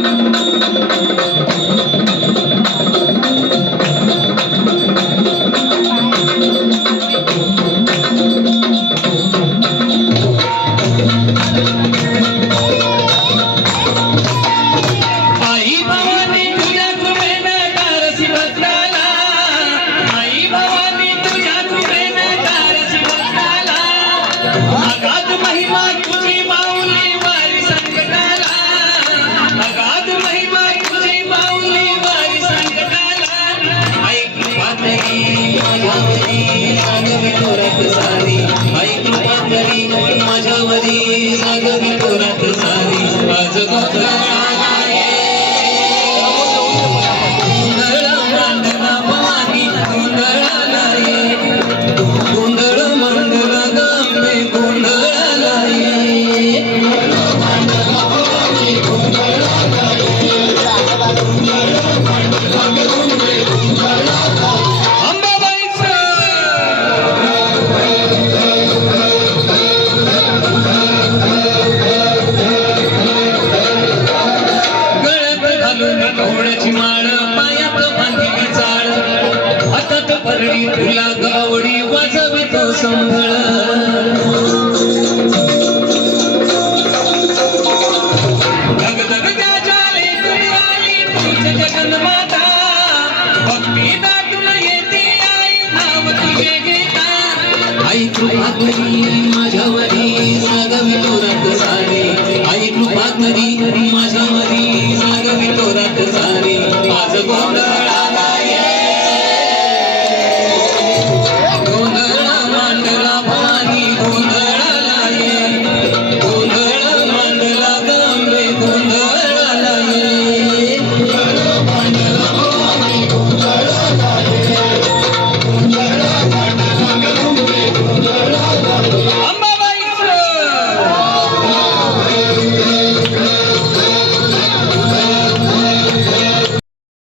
अगाध महिमा तुझी माऊली वारी संकटाला, अगाध महिमा तुझी माऊली वारी संकटाला। ऐक पातळी माझ्यावरी सागवी थोरात सारी, ऐक पातळी माझ्यावरी सागवी थोरात सारी। आज गोंधळ मांडला भवानी गोंधळाला ये, गोंधळ मांडला गांबे गोंधळाला ये। अंबाबाईचं गळ्यात घालून कवड्याची माळ, पायात बांधली चाळ, हातात परडी तुला गावडी वाजवितो संभळ।